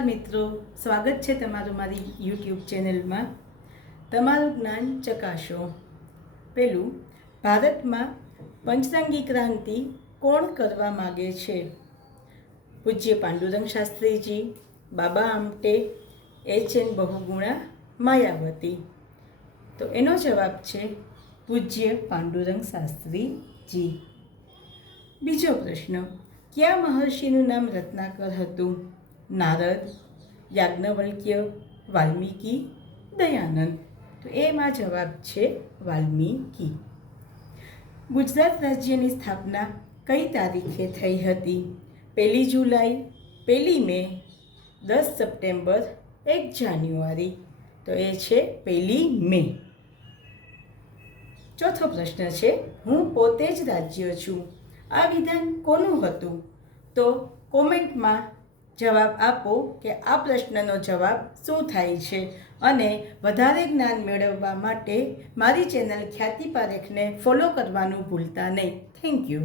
મિત્રો, સ્વાગત છે તમારું મારી યુટ્યુબ ચેનલમાં. તમારું જ્ઞાન ચકાસો. પેલું, ભારતમાં પંચરંગી ક્રાંતિ કોણ કરવા માગે છે? પૂજ્ય પાંડુરંગ શાસ્ત્રીજી, બાબા આમટે, એચ.એન. બહુગુણા, માયાવતી. તો એનો જવાબ છે પૂજ્ય પાંડુરંગ શાસ્ત્રીજી. બીજો પ્રશ્ન, કયા મહર્ષિનું નામ રત્નાકર હતું? નારદ, યાજ્ઞવલ્ક્ય, વાલ્મીકી, દયાનંદ. તો એમાં જવાબ છે વાલ્મીકી. ગુજરાત રાજ્યની સ્થાપના કઈ તારીખે થઈ હતી? 1 જુલાઈ, 1 મે, 10 સપ્ટેમ્બર, 1 જાન્યુઆરી. તો એ છે 1 મે. ચોથો પ્રશ્ન છે, હું પોતે જ રાજ્ય છું. આ વિધાન કોનું હતું? તો કોમેન્ટમાં જવાબ આપો કે આ પ્રશ્નનો જવાબ શું થાય છે. અને વધારે જ્ઞાન મેળવવા માટે મારી ચેનલ ખ્યાતિ પારેખને ફોલો કરવાનું ભૂલતા નહીં. Thank you.